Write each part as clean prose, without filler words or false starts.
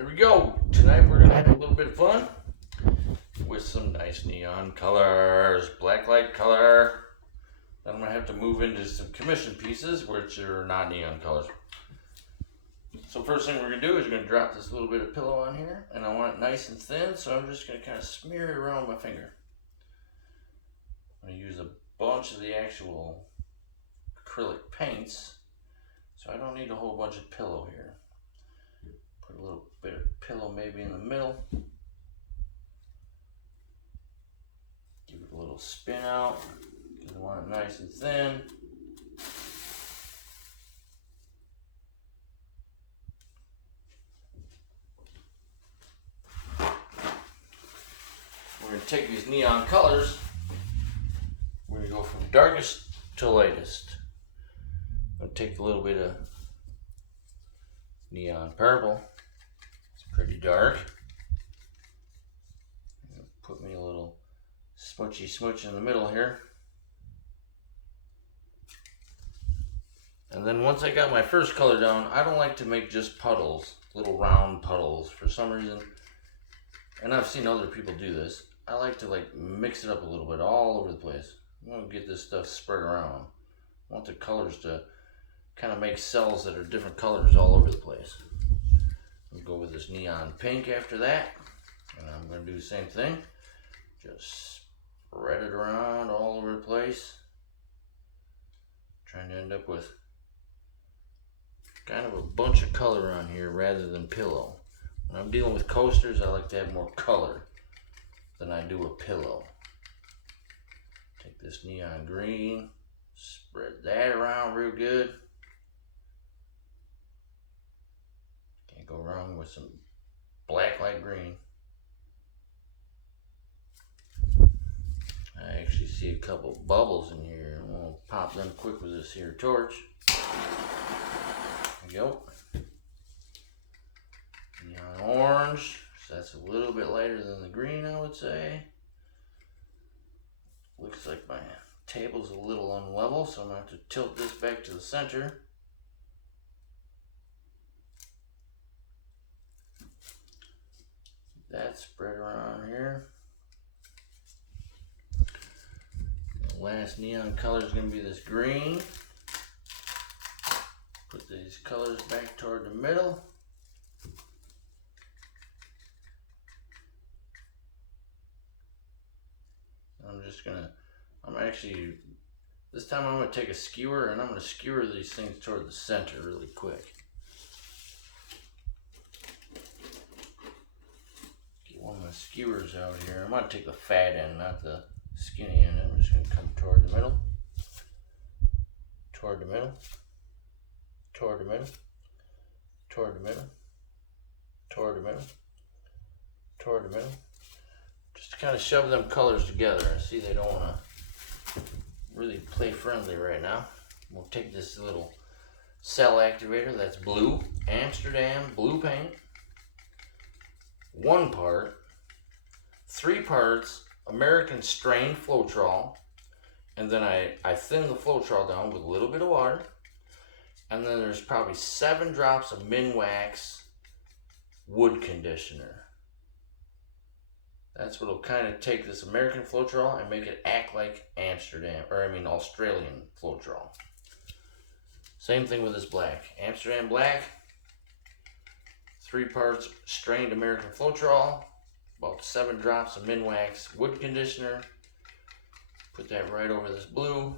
Here we go. Tonight we're gonna have a little bit of fun with some nice neon colors, blacklight color. Then I'm gonna have to move into some commission pieces which are not neon colors. So first thing we're gonna do is we're gonna drop this little bit of pillow on here, and I want it nice and thin, so I'm just gonna kind of smear it around my finger. I'm gonna use a bunch of the actual acrylic paints, so I don't need a whole bunch of pillow here. Put a little bit of pillow maybe in the middle. Give it a little spin out, because I want it nice and thin. We're going to take these neon colors, we're going to go from darkest to lightest. I'm going to take a little bit of neon purple. It's pretty dark. Put me a little smudgy smudge in the middle here. And then once I got my first color down, I don't like to make just puddles, little round puddles for some reason. And I've seen other people do this. I like to mix it up a little bit all over the place. I want to get this stuff spread around. I want the colors to kind of make cells that are different colors all over the place. I'll go with this neon pink after that, and I'm going to do the same thing. Just spread it around all over the place. Trying to end up with kind of a bunch of color on here rather than pillow. When I'm dealing with coasters, I like to have more color than I do a pillow. Take this neon green, spread that around real good. Can't go wrong with some black light green. I actually see a couple bubbles in here. I'm gonna pop them quick with this here torch. There we go. Neon orange, so that's a little bit lighter than the green, I would say. Looks like my table's a little unlevel, so I'm gonna have to tilt this back to the center. That spread around here. The last neon color is going to be this green. Put these colors back toward the middle. This time I'm going to take a skewer and I'm going to skewer these things toward the center really quick. Get one of my skewers out here. I'm going to take the fat end, not the skinny end. I'm just going to come toward the middle. Toward the middle. Toward the middle. Toward the middle. Toward the middle. Toward the middle. Just to kind of shove them colors together. I see they don't want to really play friendly right now. We'll take this little cell activator that's blue, Amsterdam blue paint. 1 part, 3 parts American strain Floetrol, and then I thin the Floetrol down with a little bit of water, and then there's probably 7 drops of Minwax wood conditioner. That's what will kind of take this American Floetrol and make it act like Australian Floetrol. Same thing with this black. Amsterdam black, 3 parts strained American Floetrol, about 7 drops of Minwax wood conditioner. Put that right over this blue.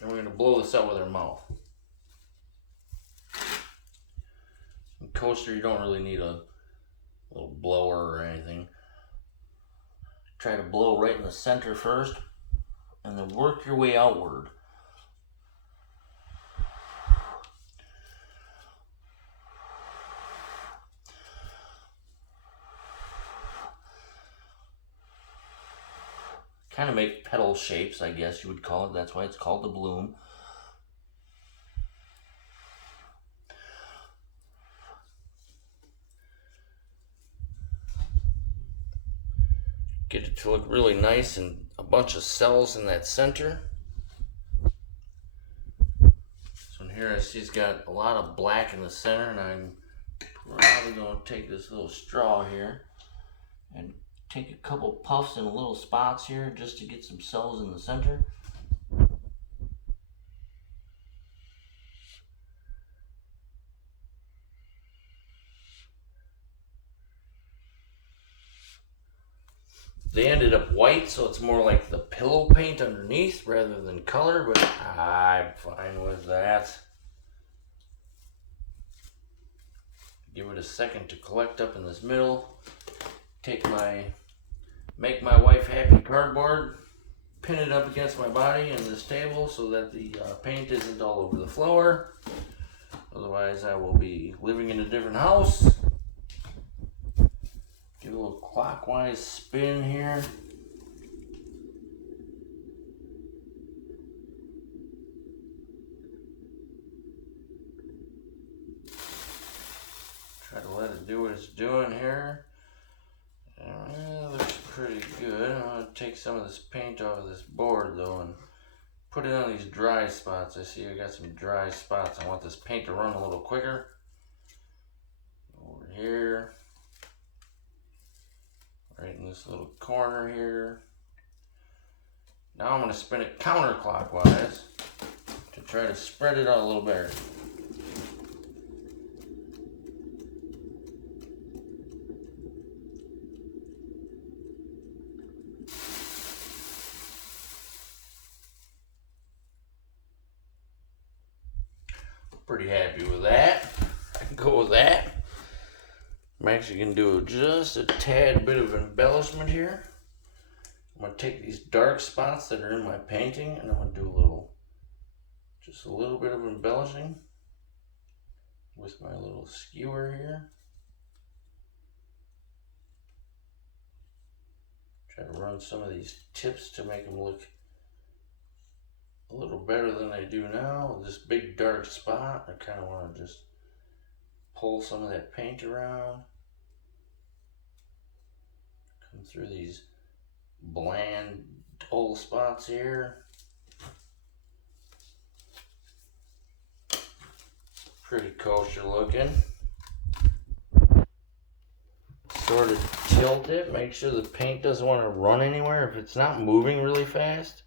And we're going to blow this up with our mouth. In coaster, you don't really need a little blower or anything. Try to blow right in the center first, and then work your way outward. Kind of make petal shapes, I guess you would call it. That's why it's called the bloom. Get it to look really nice and a bunch of cells in that center. So here I see it's got a lot of black in the center, and I'm probably going to take this little straw here and take a couple puffs in little spots here just to get some cells in the center. They ended up white, so it's more like the pillow paint underneath rather than color, but I'm fine with that. Give it a second to collect up in this middle. Take my Make My Wife Happy cardboard, pin it up against my body and this table so that the paint isn't all over the floor. Otherwise I will be living in a different house. Give a little clockwise spin here. Try to let it do what it's doing here. Looks pretty good. I'm going to take some of this paint off of this board though and put it on these dry spots. I see I got some dry spots. I want this paint to run a little quicker. Over here. Right in this little corner here. Now I'm going to spin it counterclockwise to try to spread it out a little better. Pretty happy with that. I can go with that. I'm actually going to do just a tad bit of embellishment here. I'm going to take these dark spots that are in my painting and I'm going to do just a little bit of embellishing with my little skewer here. Try to run some of these tips to make them look a little better than they do now. This big dark spot, I kind of want to just pull some of that paint around. Come through these bland old spots here. Pretty kosher looking. Sort of tilt it, make sure the paint doesn't want to run anywhere. If it's not moving really fast,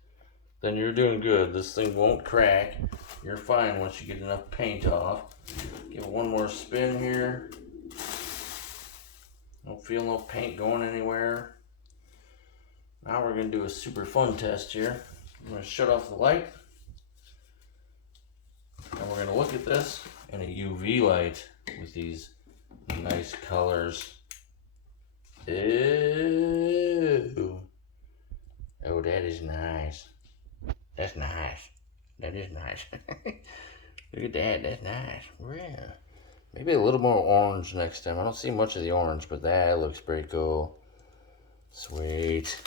then you're doing good. This thing won't crack. You're fine once you get enough paint off. Give it one more spin here. Don't feel no paint going anywhere. Now we're going to do a super fun test here. I'm going to shut off the light. And we're going to look at this in a UV light with these nice colors. Ooh. Oh, that is nice. That's nice. That is nice. Look at that. That's nice. Yeah. Maybe a little more orange next time. I don't see much of the orange, but that looks pretty cool. Sweet.